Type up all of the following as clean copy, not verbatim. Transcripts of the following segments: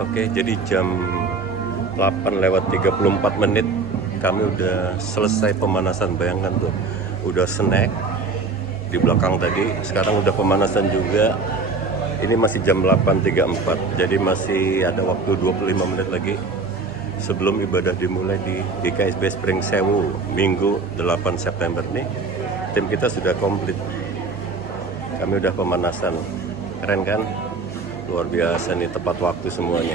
Oke, jadi jam 8:34 kami udah selesai pemanasan. Bayangkan tuh, udah snack di belakang tadi, sekarang udah pemanasan juga. Ini masih jam 8:34, jadi masih ada waktu 25 menit lagi sebelum ibadah dimulai di GKSB Spring Sewu Minggu 8 September nih. Tim kita sudah komplit, kami udah pemanasan. Keren kan? Luar biasa nih, tepat waktu semuanya.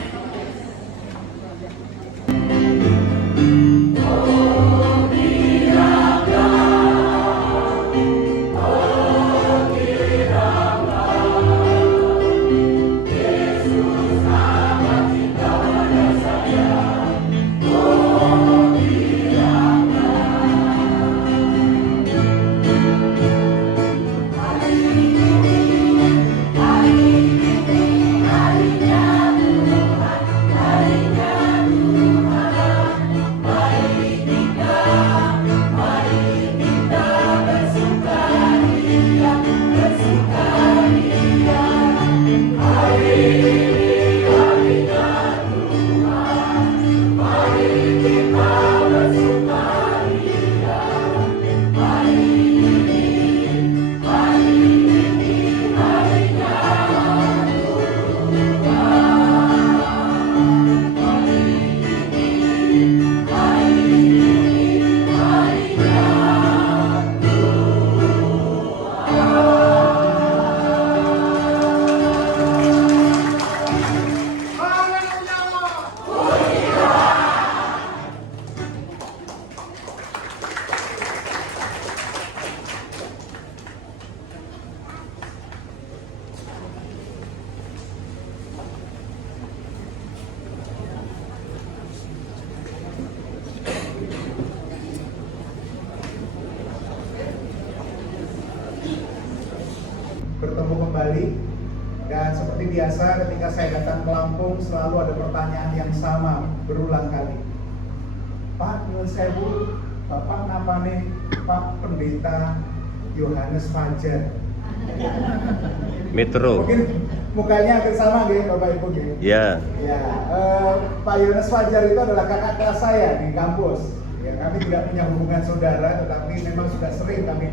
Bertemu kembali, dan seperti biasa ketika saya datang ke Lampung selalu ada pertanyaan yang sama berulang kali. Pak, nyuwun sewu, Bapak ngapa nih Pak Pendeta Yohanes Fajar? Metro. Mungkin mukanya hampir sama gitu Bapak Ibu gitu. Ya. Ya, Pak Yohanes Fajar itu adalah kakak kelas saya di kampus. Ya, kami tidak punya hubungan saudara, tetapi memang sudah sering kami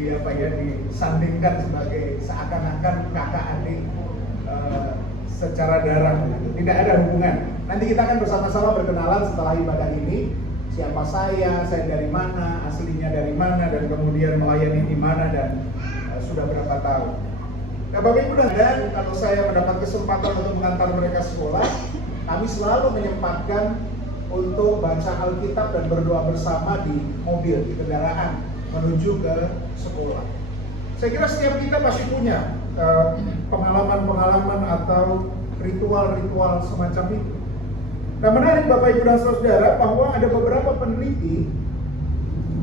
disandingkan sebagai seakan-akan kakak adik secara darah. Tidak ada hubungan. Nanti kita akan bersama-sama berkenalan setelah ibadah ini. Siapa saya dari mana, aslinya dari mana, dan kemudian melayani di mana, dan sudah berapa tahun. Nah, Bapak Ibu dan kalau saya mendapat kesempatan untuk mengantar mereka sekolah, kami selalu menyempatkan untuk baca Alkitab dan berdoa bersama di mobil, di kendaraan menuju ke sekolah. Saya kira setiap kita pasti punya pengalaman-pengalaman atau ritual-ritual semacam itu. Nah, menarik Bapak Ibu dan Saudara bahwa ada beberapa peneliti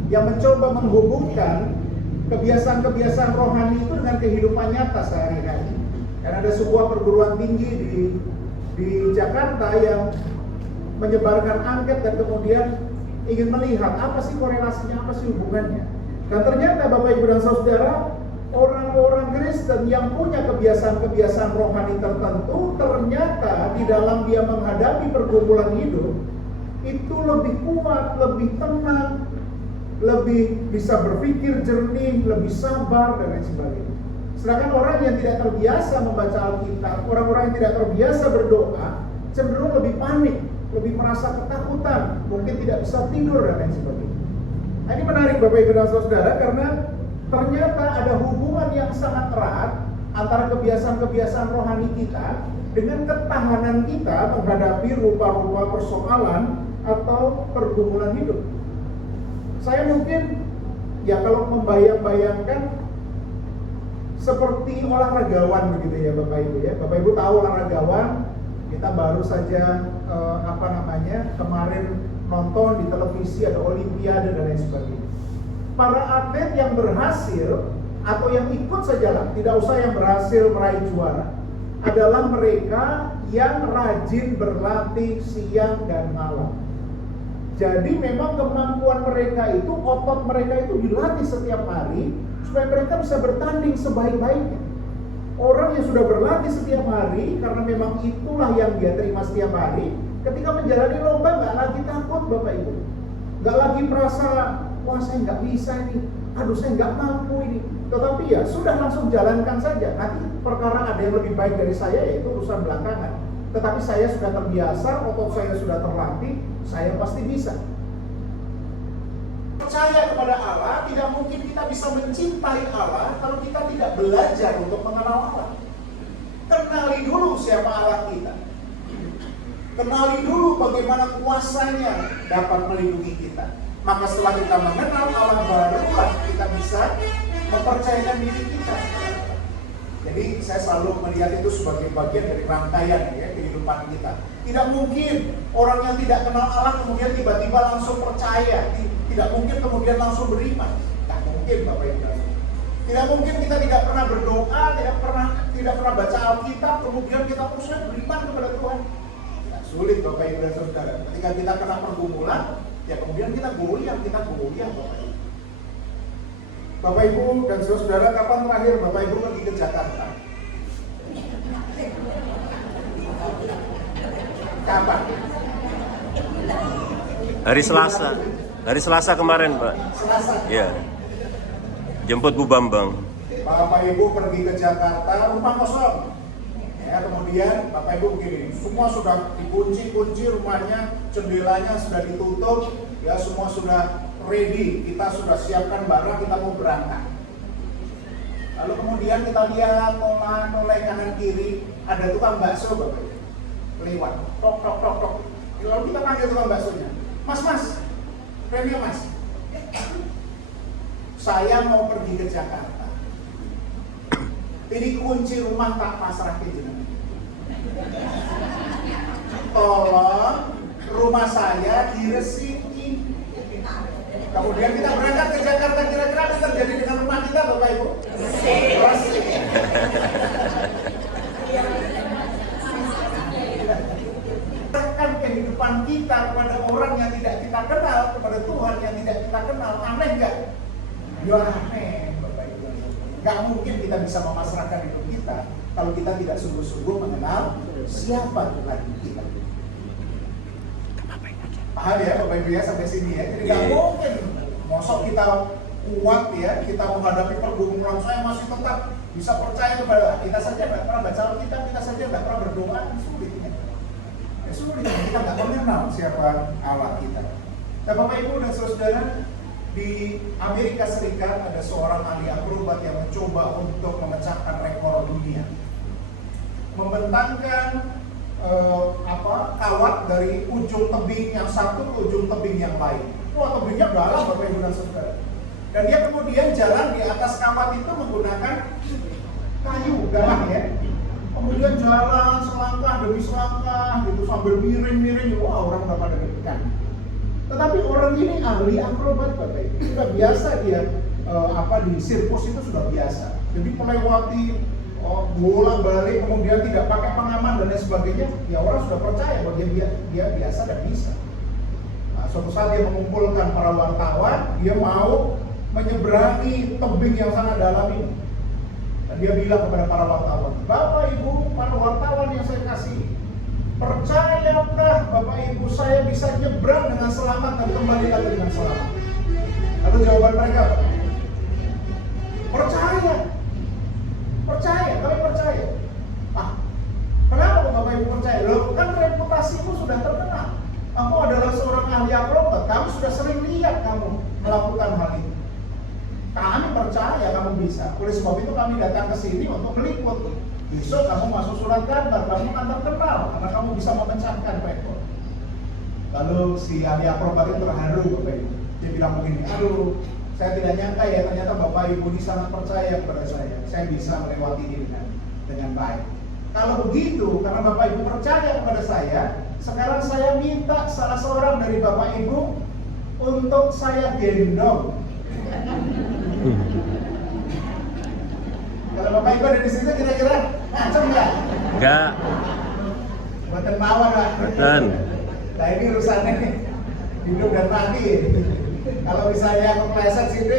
yang mencoba menghubungkan kebiasaan-kebiasaan rohani itu dengan kehidupan nyata sehari-hari. Dan ada sebuah perguruan tinggi di Jakarta yang menyebarkan angket dan kemudian ingin melihat apa sih korelasinya, apa sih hubungannya. Dan ternyata Bapak Ibu dan Saudara, orang-orang Kristen yang punya kebiasaan-kebiasaan rohani tertentu, ternyata di dalam dia menghadapi pergumulan hidup itu lebih kuat, lebih tenang, lebih bisa berpikir jernih, lebih sabar, dan lain sebagainya. Sedangkan orang yang tidak terbiasa membaca Alkitab, orang-orang yang tidak terbiasa berdoa, cenderung lebih panik, lebih merasa ketakutan, mungkin tidak bisa tidur, dan lain sebagainya. Nah, ini menarik Bapak Ibu dan Saudara, karena ternyata ada hubungan yang sangat erat antara kebiasaan-kebiasaan rohani kita dengan ketahanan kita menghadapi rupa-rupa persoalan atau pergumulan hidup. Saya mungkin, ya kalau membayang-bayangkan seperti olahragawan begitu ya Bapak Ibu ya. Bapak Ibu tahu olahragawan, kita baru saja kemarin nonton di televisi ada olimpiade dan lain sebagainya. Para atlet yang berhasil atau yang ikut sajalah, tidak usah yang berhasil meraih juara, adalah mereka yang rajin berlatih siang dan malam. Jadi memang kemampuan mereka itu, otot mereka itu dilatih setiap hari supaya mereka bisa bertanding sebaik-baiknya. Orang yang sudah berlatih setiap hari, karena memang itulah yang dia terima setiap hari, ketika menjalani lomba nggak lagi takut Bapak Ibu. Nggak lagi merasa, wah saya nggak bisa ini, aduh saya nggak mampu ini. Tetapi ya sudah langsung jalankan saja. Nanti perkara ada yang lebih baik dari saya, yaitu urusan belakangan. Tetapi saya sudah terbiasa, otot saya sudah terlatih, saya pasti bisa. Percaya kepada Allah, tidak mungkin kita bisa mencintai Allah kalau kita tidak belajar untuk mengenal Allah. Kenali dulu siapa Allah kita. Kenali dulu bagaimana kuasanya dapat melindungi kita. Maka setelah kita mengenal Allah, barulah kita bisa mempercayakan diri kita. Jadi saya selalu melihat itu sebagai bagian dari rangkaian ya, kehidupan kita. Tidak mungkin orang yang tidak kenal Allah kemudian tiba-tiba langsung percaya. Tidak mungkin kemudian langsung beriman. Tidak mungkin Bapak Ibu. Tidak mungkin kita tidak pernah berdoa, tidak pernah baca Alkitab, kemudian kita usah beriman kepada Tuhan. Tidak sulit Bapak Ibu dan Saudara. Ketika kita kena pergumulan, ya kemudian kita goyang Bapak Ibu. Bapak Ibu dan Saudara, kapan terakhir Bapak Ibu pergi ke Jakarta? Kapan? Hari Selasa kemarin, Pak. Selasa. Iya. Jemput Bu Bambang. Bapak Ibu pergi ke Jakarta, rumah kosong. Ya, kemudian Bapak Ibu begini, semua sudah dikunci rumahnya, jendelanya sudah ditutup, ya semua sudah ready, kita sudah siapkan barang, kita mau berangkat. Lalu kemudian kita lihat noleh kanan kiri, ada tukang bakso Bapak Ibu lewat, tok. Lalu kita panggil tukang baksonya, Mas, remnya Mas, saya mau pergi ke Jakarta. Ini kunci rumah tak pasrah ke jenengan. Tolong rumah saya diresiki. Kemudian kita berangkat ke Jakarta, kira-kira apa terjadi dengan rumah kita Bapak Ibu? Resik. Bahkan kehidupan kita kepada orang yang tidak kita kenal, kepada Tuhan yang tidak kita kenal, aneh nggak? Ya aneh Bapak Ibu. Gak mungkin kita bisa memasrahkan hidup kita kalau kita tidak sungguh-sungguh mengenal siapa Tuhan kita. Paham ya Bapak Ibu ya sampai sini ya. Jadi gak mungkin mosok kita kuat ya, kita menghadapi pergumulan, saya masih tetap bisa percaya kepada kita saja nggak pernah baca Alkitab, kita saja nggak pernah berdoa, sulit ya. Sulit, kita nggak mengenal siapa Allah kita. Nah Bapak Ibu dan Saudara, di Amerika Serikat ada seorang ahli akrobat yang mencoba untuk memecahkan rekor dunia, membentangkan kawat dari ujung tebing yang satu ke ujung tebing yang lain. Wah, tebingnya dalam Bapak Ibu dan Saudara. Dan dia kemudian jalan di atas kawat itu menggunakan kayu galah ya. Kemudian jalan selangkah demi selangkah gitu sambil miring-miring. Wah, orang udah pada deg-degan. Tetapi orang ini ahli akrobat Bapak Ibu. Sudah biasa dia di sirkus itu sudah biasa. Jadi melewati bola balik kemudian tidak pakai pengaman dan lain sebagainya, ya orang sudah percaya bahwa dia biasa dan bisa. Nah, suatu saat dia mengumpulkan para wartawan, dia mau menyeberangi tebing yang sangat dalam ini. Dan dia bilang kepada para wartawan, Bapak Ibu, para wartawan yang saya kasih, percayakah Bapak Ibu saya bisa nyebrang dengan selamat dan kembali lagi dengan selamat? Lalu jawaban mereka apa? Percaya, kami percaya. Kenapa Bapak Ibu percaya? Loh, kan reputasimu sudah terkenal. Kamu adalah seorang ahli akrobat, kamu sudah sering lihat kamu melakukan hal itu. Kami percaya kamu bisa. Oleh sebab itu kami datang ke sini untuk meliput. Besok kamu masuk surat kabar, kamu akan terkenal karena kamu bisa memecahkan rekor. Lalu si ahli akrobat itu terharu Bapak Ibu. Dia bilang begini, aduh, saya tidak nyangka ya ternyata Bapak Ibu ini sangat percaya kepada saya. Saya bisa melewati ini dengan baik. Kalau begitu, karena Bapak Ibu percaya kepada saya, sekarang saya minta salah seorang dari Bapak Ibu untuk saya gendong. Kalau Bapak Ibu ada di situ kira-kira ngacem nggak? Enggak. Buatan mawar Pak. Bukan. Nah ini urusannya nih, hidup dan mati. Kalau misalnya kepleset sini,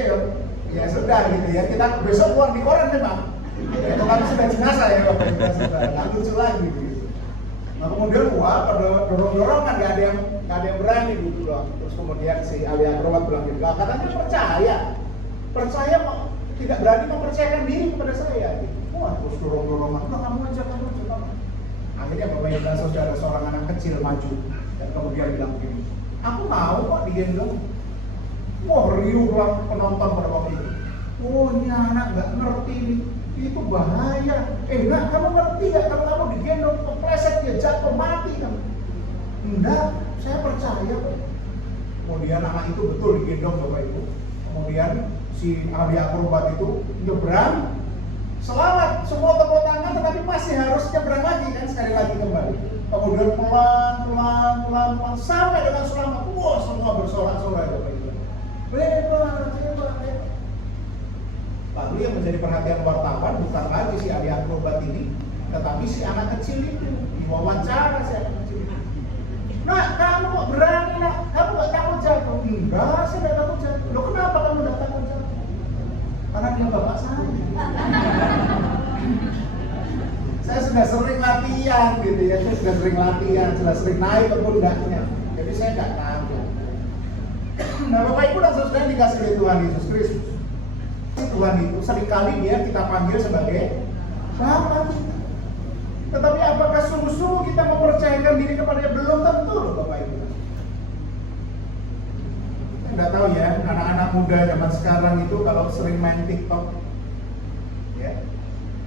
ya sudah gitu ya. Kita besok keluar di koran nih Pak. Itu kan sudah jenazah ya Bapak Ibu dan Saudara, nggak lucu lagi gitu. Nah kemudian wah pada dorong-dorongan, nggak ada yang berani gitu loh. Terus kemudian si ahli akrobat bilang gitu, lah katanya percaya kok tidak berani mempercayakan diri kepada saya gitu. Wah terus dorong-dorongan, udah kamu aja. Akhirnya Bapak Ibu dan Saudara, seorang anak kecil maju dan kemudian bilang begini, aku mau kok digendong. Wah riuh lah penonton pada waktu itu. Oh ini anak nggak ngerti nih, itu bahaya. Nak kamu ngerti nggak kalau kamu digendong kepleset dia jatuh mati kamu? Enggak, saya percaya kok. Kemudian anak itu betul digendong Bapak Ibu. Kemudian si ahli akrobat itu nyebrang, selamat, semua tepuk tangan, tetapi masih harus nyebrang lagi kan, sekali lagi kembali. Kemudian pelan sampai dengan selamat. Wah semua bersorak-sorai Bapak Ibu. Hebat. Lalu yang menjadi perhatian wartawan bukan lagi si ahli akrobat ini, tetapi si anak kecil itu. Diwawancara si anak kecil itu. Nak, kamu kok berani nak? Kamu gak takut jatuh? Enggak, saya gak takut jatuh. Loh kenapa kamu gak takut jatuh? Karena dia bapak saya. Saya sudah sering latihan gitu ya, sudah sering naik ke pundaknya. Jadi saya gak takut. Nah Bapak Ibu dan Saudara dikasih oleh Tuhan Yesus Kristus. Tuhan itu seringkali dia kita panggil sebagai Bapa kita. Tetapi apakah sungguh-sungguh kita mempercayakan diri kepada-Nya? Belum tentu loh Bapak Ibu. Saya nggak tahu ya, anak-anak muda zaman sekarang itu kalau sering main TikTok, ya,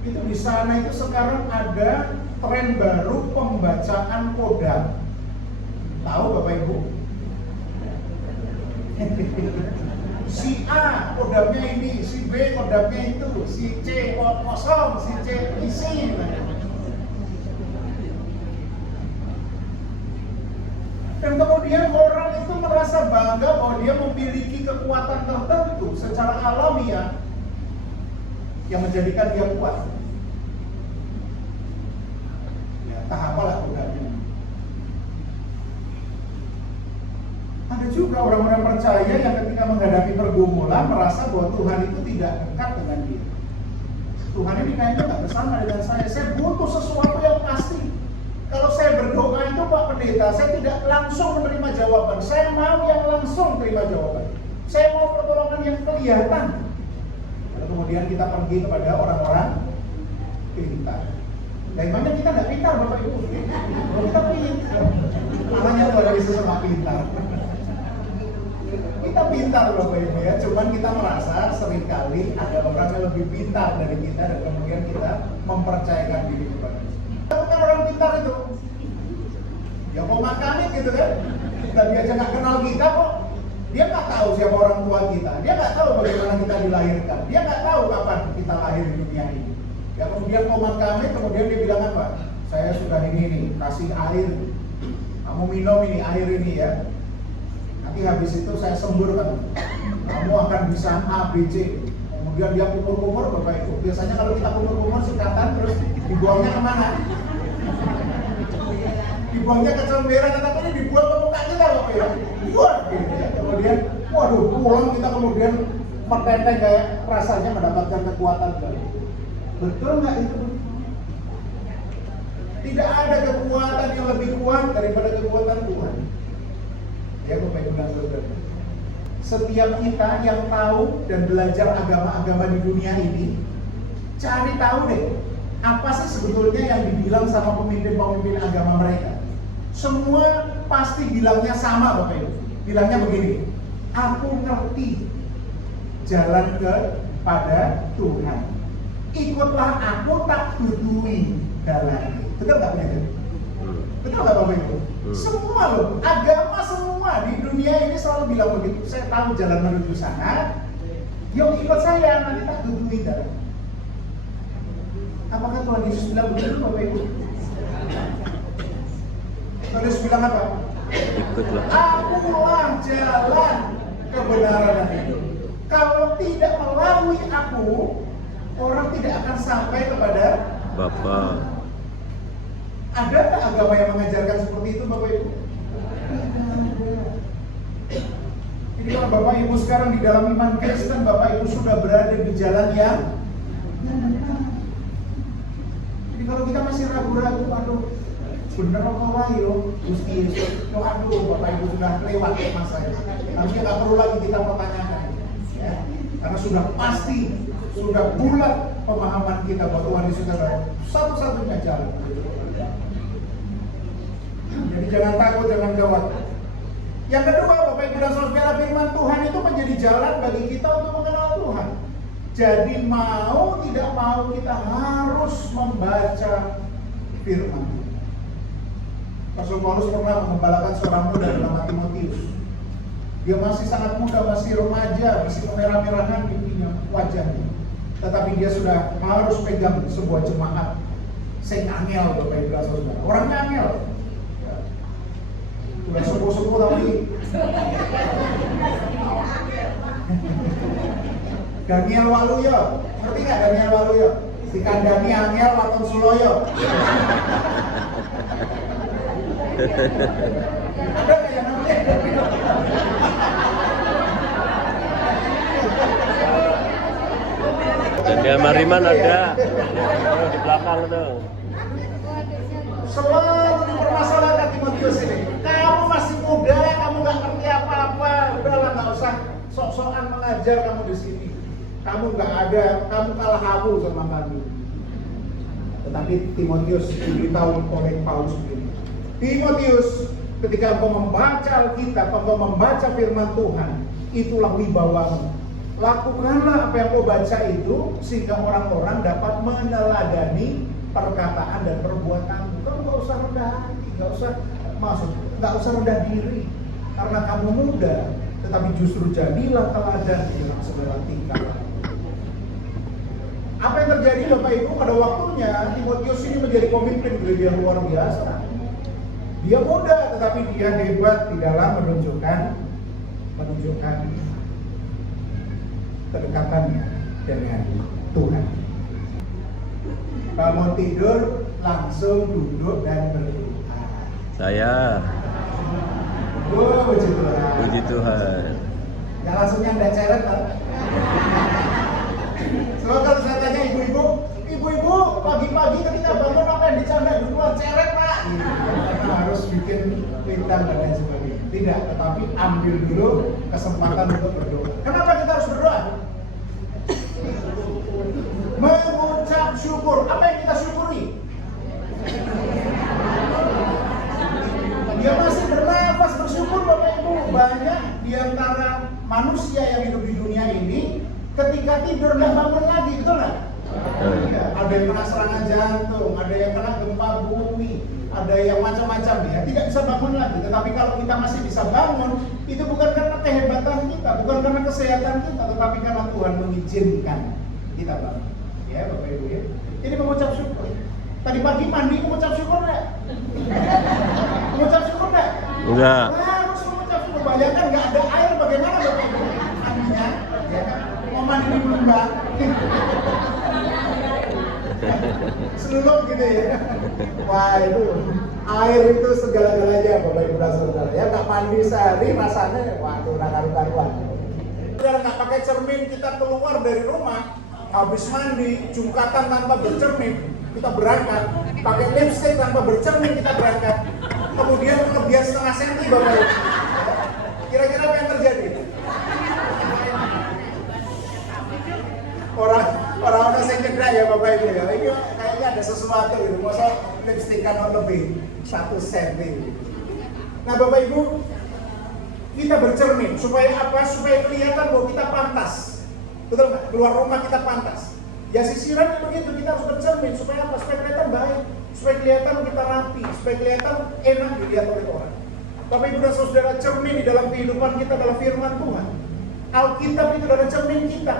itu di sana itu sekarang ada tren baru pembacaan kodam. Tahu Bapak Ibu? Si A kodamnya ini, si B kodamnya itu, si C kosong, si C isi. Dan kemudian orang itu merasa bangga bahwa dia memiliki kekuatan tertentu secara alamiah yang menjadikan dia kuat. Ya, entah apalah kodamnya. Ada juga orang-orang percaya yang ketika menghadapi pergumulan merasa bahwa Tuhan itu tidak dekat dengan dia. Tuhan ini kayaknya nggak bersama dengan saya butuh sesuatu yang pasti. Kalau saya berdoa itu Pak Pendeta, saya tidak langsung menerima jawaban. Saya mau yang langsung terima jawaban. Saya mau pertolongan yang kelihatan. Lalu kemudian kita pergi kepada orang-orang pintar. Bagaimana kita nggak pintar Bapak Ibu? Kita pintar. Namanya luar biasa sama pintar. Kita pintar Bapak Ibu ya, cuman kita merasa seringkali ada orang yang lebih pintar dari kita dan kemudian kita mempercayakan diri kepada dia. Bukan orang pintar itu, ya mau makanin gitu kan, dan dia aja nggak kenal kita kok. Dia nggak tahu siapa orang tua kita, dia nggak tahu bagaimana kita dilahirkan, dia nggak tau kapan kita lahir di dunia ini. Ya kemudian komat kami, kemudian dia bilang apa? Saya sudah ini kasih air, kamu minum ini air ini ya. Nanti habis itu saya sembur kan, kamu akan bisa A, B, C. Kemudian dia kumur-kumur Bapak Ibu. Biasanya kalau kita kumur-kumur sikatan terus dibuangnya kemana? Dibuangnya ke comberan, tetapi ini dibuang ke muka kita Bapak Ibu. Wah, gitu ya. Kemudian, waduh, pulang kita kemudian mertenteng kayak rasanya mendapatkan kekuatan baru. Betul nggak itu? Tidak ada kekuatan yang lebih kuat daripada kekuatan Tuhan. Ya Bapak Ibu dan Saudara. Setiap kita yang tahu dan belajar agama-agama di dunia ini, cari tahu deh, apa sih sebetulnya yang dibilang sama pemimpin-pemimpin agama mereka. Semua pasti bilangnya sama Bapak Ibu. Bilangnya begini, aku ngerti jalan kepada Tuhan. Ikutlah aku tak dudui dalam. Betul nggak Pak Ibu? Betul nggak Bapak Ibu? Semua loh, agama semua di dunia ini selalu bilang begitu. Saya tahu jalan menuju sana, yuk ikut saya, nanti tak dudui dalam. Apakah Tuhan Yesus bilang begitu Bapak Ibu? Tuhan Yesus bilang apa? Ikutlah. Akulah jalan kebenaran dan hidup. Kalau tidak melalui aku, orang tidak akan sampai kepada Bapa. Adakah agama yang mengajarkan seperti itu Bapak Ibu? Jadi kalau Bapak Ibu sekarang di dalam iman Kristen, Bapak Ibu sudah berada di jalan yang benar. Jadi kalau kita masih ragu-ragu, aduh, bener apa lagi loh, Gusti Yesus, aduh, Bapak Ibu sudah lewat masa itu. Nanti nggak perlu lagi kita pertanyakan, ya. Karena sudah pasti, sudah bulat pemahaman kita bahwa Tuhan Yesus adalah satu-satunya jalan. Jadi jangan takut, jangan khawatir. Yang kedua, Bapak Ibu dan Saudara, firman Tuhan itu menjadi jalan bagi kita untuk mengenal Tuhan. Jadi mau tidak mau kita harus membaca firman. Rasul Paulus pernah mengembalakan seorang muda bernama Timotius. Dia masih sangat muda, masih remaja, masih kemerah-merahan pipinya, wajahnya. Tetapi dia sudah harus pegang sebuah jemaat. Sing angel, Bapak Ibu dan Saudara. Orangnya angel. Sudah sepuh-sepuh tapi Daniel Waluyo, ngerti nggak Daniel Waluyo? Dikandani angel waton Suloyo. Ada nggak yang namanya? Daniel Mariman ada di belakang tuh. Selalu dipermasalahkan Timotius ini. Kamu masih muda, kamu nggak ngerti apa-apa. Udahlah, nggak usah sok-sokan mengajar kamu di sini. Kamu nggak ada, kamu kalah halu sama kami. Tetapi Timotius diberitahu oleh Paulus begini. Timotius, ketika engkau membaca Alkitab, engkau membaca firman Tuhan, itulah wibawamu. Lakukanlah apa yang kau baca itu sehingga orang-orang dapat meneladani perkataan dan perbuatanmu. Kamu nggak usah rendah hati, nggak usah rendah diri, karena kamu muda, tetapi justru jadilah teladan di dalam segala tingkah. Apa yang terjadi Bapak Ibu pada waktunya Timotius ini menjadi pemimpin gereja yang luar biasa. Dia muda, tetapi dia hebat di dalam menunjukkan kedekatannya dengan Tuhan. Kalau mau tidur, langsung duduk dan berdoa. Saya. Oh, puji Tuhan. Puji Tuhan. Jangan langsung nyanda ceret, kan? So, kalau saya tanya ibu-ibu, pagi-pagi ketika bangun apa yang dicanda duluan? Ceret, Pak. Karena harus bikin pintang dan lain sebagainya. Tidak, tetapi ambil dulu kesempatan untuk berdoa. Kenapa kita harus berdoa? Mengucap syukur. Apa yang kita syukuri? Dia masih bernafas, bersyukur Bapak Ibu. Banyak di antara manusia yang hidup di dunia ini ketika tidur nggak bangun lagi, betul nggak? Ya, ada yang kena serangan jantung, ada yang kena gempa bumi, ada yang macam-macam ya, tidak bisa bangun lagi. Tetapi kalau kita masih bisa bangun, itu bukan karena kehebatan kita, bukan karena kesehatan kita, tetapi karena Tuhan mengizinkan kita bangun. Ya Bapak Ibu ya. Ini mengucap syukur. Tadi pagi mandi mengucap syukur nggak? Mengucap syukur nggak? Enggak. Harus mengucap syukur. Bayangkan nggak ada air, bagaimana Bapak Ibu? Mandinya, ya kan? Mau mandi di lembah, seluruh gitu ya. Wah itu air itu segala-galanya Bapak Ibu dan Saudara. Ya nggak mandi sehari rasanya, waduh karu-karuan. Saudara nggak pakai cermin, kita keluar dari rumah, habis mandi, jungkatan tanpa bercermin, kita berangkat, pakai lipstick tanpa bercermin kita berangkat, kemudian kelebihan setengah senti Bapak Ibu. Kira-kira apa yang terjadi? Orang-orang saya cedera ya Bapak Ibu ya, ini kayaknya ada sesuatu gitu, masa lipstickan lebih 1 senti. Nah Bapak Ibu, kita bercermin, supaya apa? Supaya kelihatan bahwa kita pantas. Betul nggak? Keluar rumah kita pantas. Ya sisiran begitu, kita harus bercermin supaya apa? Supaya kelihatan baik, supaya kelihatan kita rapi, supaya kelihatan enak dilihat oleh orang. Bapak Ibu dan Saudara, cermin di dalam kehidupan kita adalah firman Tuhan. Alkitab itu adalah cermin kita.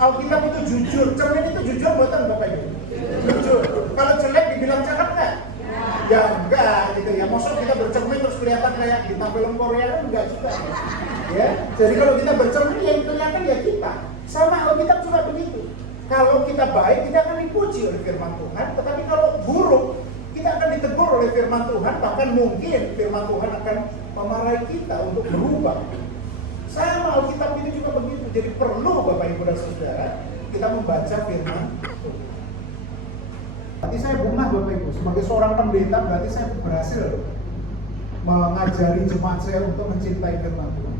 Alkitab itu jujur, cermin itu jujur buatan Bapak Ibu. Jujur. Kalau jelek dibilang cakep nggak? Ya enggak gitu ya. Maksud kita bercermin terus kelihatan kayak kita film Korea kan enggak juga. Ya. Jadi kalau kita bercermin yang kelihatan ya kita. Sama Alkitab juga begitu. Kalau kita baik, kita akan dipuji oleh firman Tuhan. Tetapi kalau buruk, kita akan ditegur oleh firman Tuhan. Bahkan mungkin firman Tuhan akan memarahi kita untuk berubah. Sama Alkitab ini juga begitu. Jadi perlu Bapak Ibu dan Saudara kita membaca firman Tuhan. hati saya bunga Bapak Ibu. Sebagai seorang pendeta berarti saya berhasil mengajari jemaat saya untuk mencintai firman Tuhan.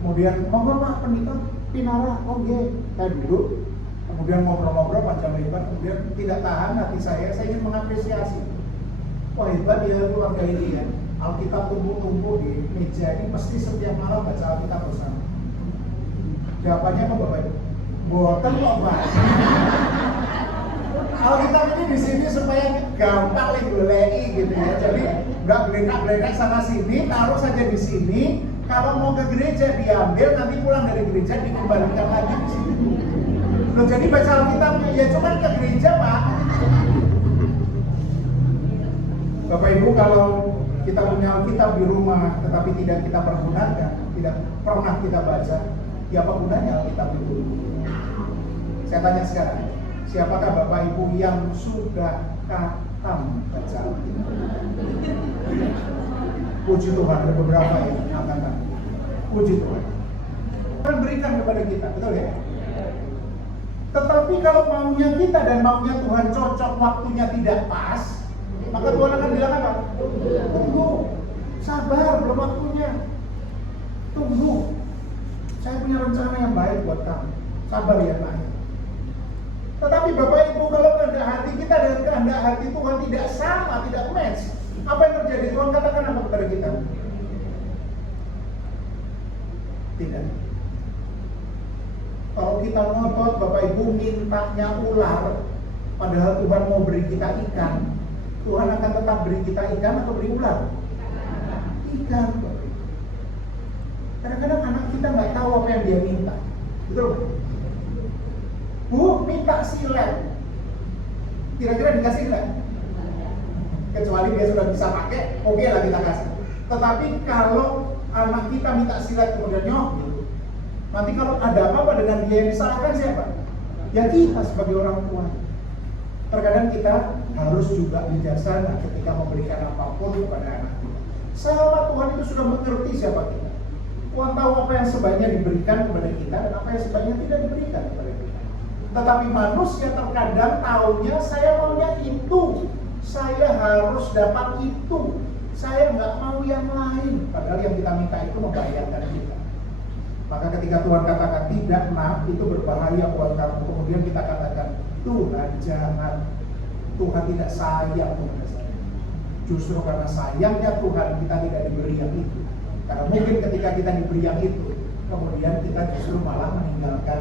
Kemudian, monggo Pak pendeta Pinara, oke, saya duduk. Kemudian ngobrol-ngobrol panjang lebar, kemudian tidak tahan hati saya ingin mengapresiasi. Wah hebat ya keluarga ini ya. Alkitab tumpuk-tumpuk di meja ini, mesti setiap malam baca Alkitab bersama. Jawabannya apa Bapak Ibu? Boten kok Pak. Alkitab ini di sini supaya gampang digoleki gitu ya. Jadi nggak belenak-belenak sana sini, taruh saja di sini. Kalau mau ke gereja diambil, nanti pulang dari gereja dikembalikan lagi di sini. Loh jadi baca Alkitabnya ya cuma ke gereja Pak. Bapak Ibu, kalau kita punya Alkitab di rumah tetapi tidak kita pergunakan, tidak pernah kita baca, ya apa gunanya Alkitab itu? Saya tanya sekarang, siapakah Bapak Ibu yang sudah khatam baca Alkitab? Puji Tuhan, ada beberapa yang angkatan. Puji Tuhan. Tuhan berikan kepada kita, betul ya? Tetapi kalau maunya kita dan maunya Tuhan cocok, waktunya tidak pas, maka Tuhan akan bilang apa? Tunggu, sabar, belum waktunya. Tunggu, saya punya rencana yang baik buat kamu. Sabar ya Pak. Tetapi Bapak Ibu, kalau kehendak hati kita dan kehendak hati Tuhan tidak sama, tidak match, apa yang terjadi? Tuhan katakan apa kepada kita? Tidak. Kalau kita ngotot, Bapak Ibu mintanya ular, padahal Tuhan mau beri kita ikan, Tuhan akan tetap beri kita ikan atau beri ular? Ikan. Kadang-kadang anak kita nggak tahu apa yang dia minta, betul? Bu, minta silet, kira-kira dikasih nggak? Kecuali dia sudah bisa pakai, oke lah kita kasih. Tetapi kalau anak kita minta silet kemudian nyok, nanti kalau ada apa-apa dengan dia yang disalahkan siapa? Ya kita sebagai orang tua. Terkadang kita harus juga bijaksana ketika memberikan apapun kepada anak kita. Selama Tuhan itu sudah mengerti siapa kita. Tuhan tahu apa yang sebaiknya diberikan kepada kita dan apa yang sebaiknya tidak diberikan kepada kita. Tetapi manusia terkadang taunya saya maunya itu, saya harus dapat itu, saya nggak mau yang lain. Padahal yang kita minta itu membahayakan kita. Maka ketika Tuhan katakan tidak, nah itu berbahaya buat kamu. Kemudian kita katakan Tuhan jangan, Tuhan tidak sayang kepada saya. Justru karena sayangnya Tuhan kita tidak diberi yang itu. Karena mungkin ketika kita diberi yang itu, kemudian kita justru malah meninggalkan.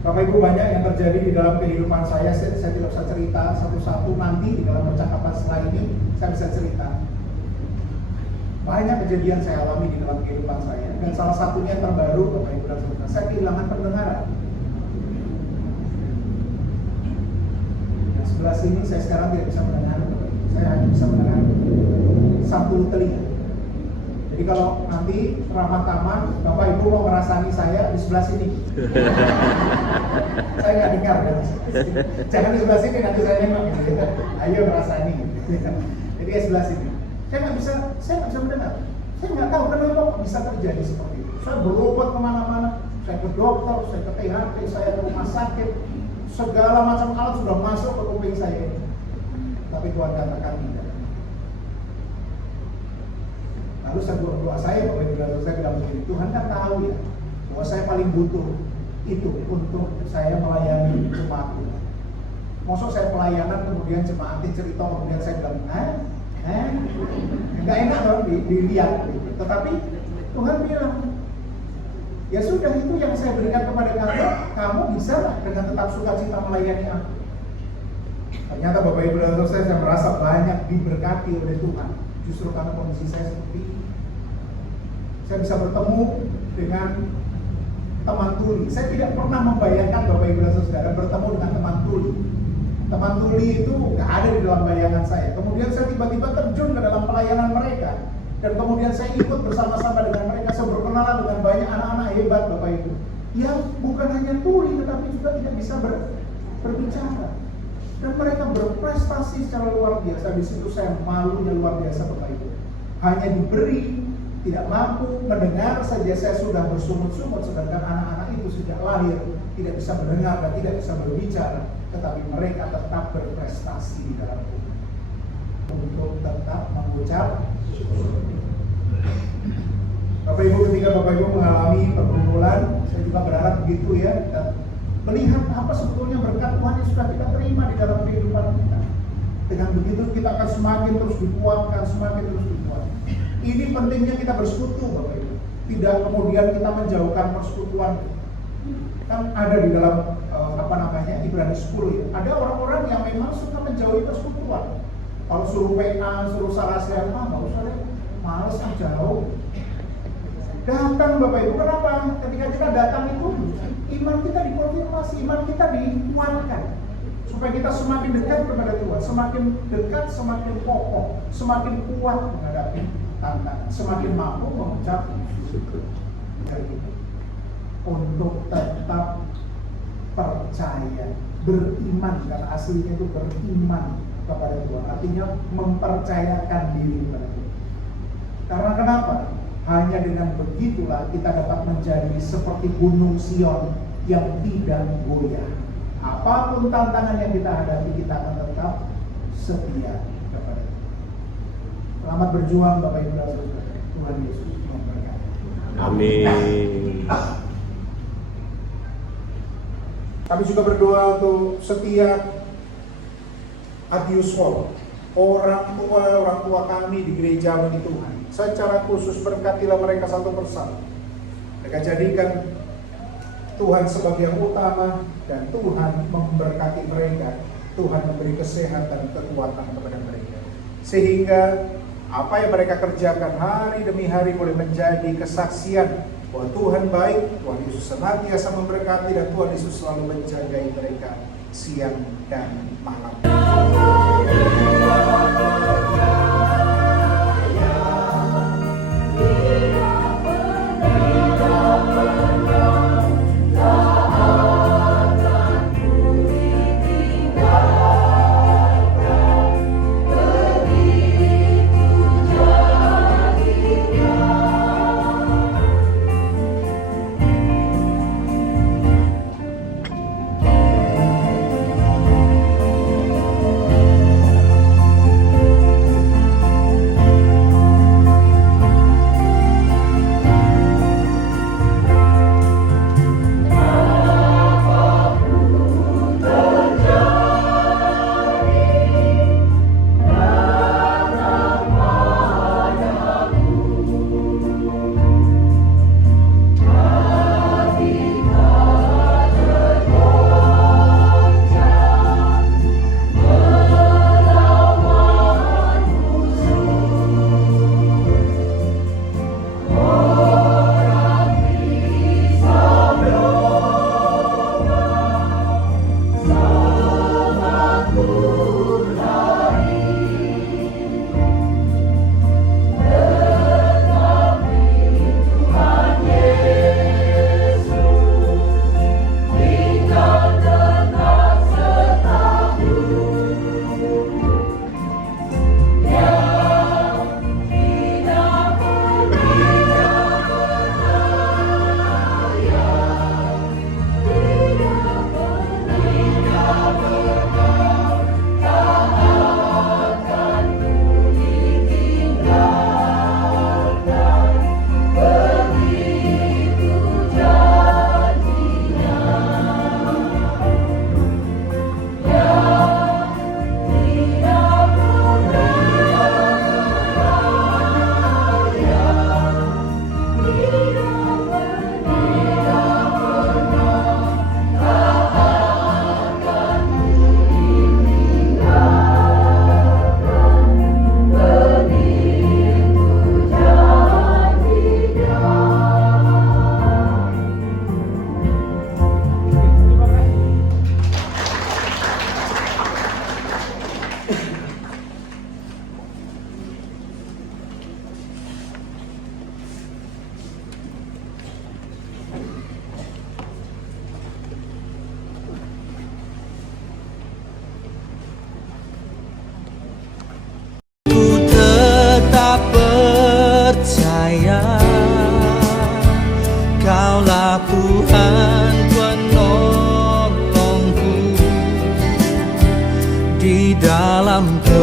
Bapak Ibu, banyak yang terjadi di dalam kehidupan saya tidak bisa cerita satu-satu, nanti di dalam percakapan setelah ini saya bisa cerita. Banyak kejadian saya alami di dalam kehidupan saya, dan salah satunya yang terbaru Bapak Ibu dan Saudara, saya kehilangan pendengaran. Yang sebelah sini saya sekarang tidak bisa mendengar, Bapak Ibu. Saya hanya bisa mendengar satu telinga. Jadi kalau nanti ramah tamah, Bapak Ibu mau ngerasani saya di sebelah sini. Saya nggak dengar ya. Jangan di sebelah sini, nanti saya nengok. Ayo ngerasani. Jadi ya sebelah sini. Saya nggak bisa mendengar. Saya nggak tahu kenapa bisa terjadi seperti itu. Saya berobat kemana-mana, saya ke dokter, saya ke THT, saya ke rumah sakit, segala macam alat sudah masuk ke kuping saya. Tapi Tuhan katakan tidak. Lalu saya berdoa saya, Bapak Ibu, saya bilang begini, Tuhan kan tahu ya bahwa saya paling butuh itu untuk saya melayani jemaat Tuhan. Maksud saya pelayanan kemudian jemaat cerita kemudian saya bilang, nggak enak dong dilihat. Tetapi Tuhan bilang, ya sudah itu yang saya berikan kepada kamu bisa lah dengan tetap sukacita melayani aku. Ternyata Bapak Ibu dan Saudara, saya merasa banyak diberkati oleh Tuhan. Justru karena kondisi saya seperti ini, saya bisa bertemu dengan teman tuli. Saya tidak pernah membayangkan Bapak Ibu dan Saudara bertemu dengan teman tuli. Teman tuli itu nggak ada di dalam bayangan saya. Kemudian saya tiba-tiba terjun ke dalam pelayanan mereka, dan kemudian saya ikut bersama-sama dengan mereka. Saya berkenalan dengan banyak anak-anak hebat Bapak Ibu, yang bukan hanya tuli tetapi juga tidak bisa berbicara. Dan mereka berprestasi secara luar biasa. Di situ saya malunya luar biasa Bapak Ibu. Hanya diberi, tidak mampu mendengar saja saya sudah bersungut-sungut, sedangkan anak-anak itu sejak lahir tidak bisa mendengar dan tidak bisa berbicara. tetapi mereka tetap berprestasi di dalam Tuhan untuk tetap mengucap syukur. Bapak Ibu, ketika Bapak Ibu mengalami pergumulan, saya juga berharap begitu ya, dan melihat apa sebetulnya berkat Tuhan yang sudah kita terima di dalam kehidupan kita. Dengan begitu kita akan semakin terus dikuatkan, semakin terus dikuatkan. Ini pentingnya kita bersekutu, Bapak Ibu. Tidak kemudian kita menjauhkan persekutuan. Kan ada di dalam Ibrani 10 ya. Ada orang-orang yang memang suka menjauhi persekutuan. Kalau suruh PA, suruh sarasian, nggak usah deh, males jauh. Datang Bapak Ibu, kenapa? Ketika kita datang itu iman kita dikonfirmasi, iman kita dikuatkan, supaya kita semakin dekat kepada Tuhan, semakin dekat, semakin kokoh, semakin kuat menghadapi tantangan, semakin mampu mengucap syukur. Untuk tetap percaya, beriman, karena aslinya itu beriman kepada Tuhan, artinya mempercayakan diri kepada Tuhan. Karena kenapa? Hanya dengan begitulah kita dapat menjadi seperti gunung Sion yang tidak goyah. Apapun tantangan yang kita hadapi, kita akan tetap setia kepada Tuhan. Selamat berjuang Bapak Ibu dan Saudara. Tuhan Yesus memberkati. Amin. Kami juga berdoa untuk setiap Adius Wall, orang tua kami di gereja bagi Tuhan. Secara khusus berkatilah mereka satu persatu. Mereka jadikan Tuhan sebagai yang utama, dan Tuhan memberkati mereka. Tuhan memberi kesehatan dan kekuatan kepada mereka, sehingga apa yang mereka kerjakan hari demi hari boleh menjadi kesaksian bahwa Tuhan baik, Tuhan Yesus senantiasa memberkati, dan Tuhan Yesus selalu menjagai mereka siang dan malam.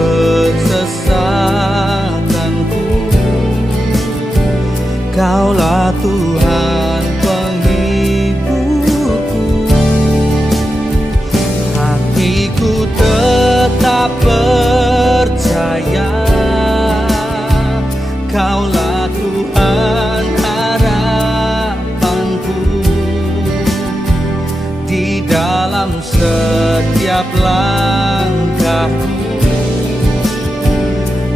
kesesakanku. Kaulah Tuhan penghiburku, hatiku tetap percaya. Kaulah Tuhan harapanku, di dalam setiap langkahku.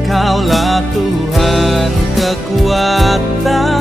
Kaulah Tuhan kekuatan.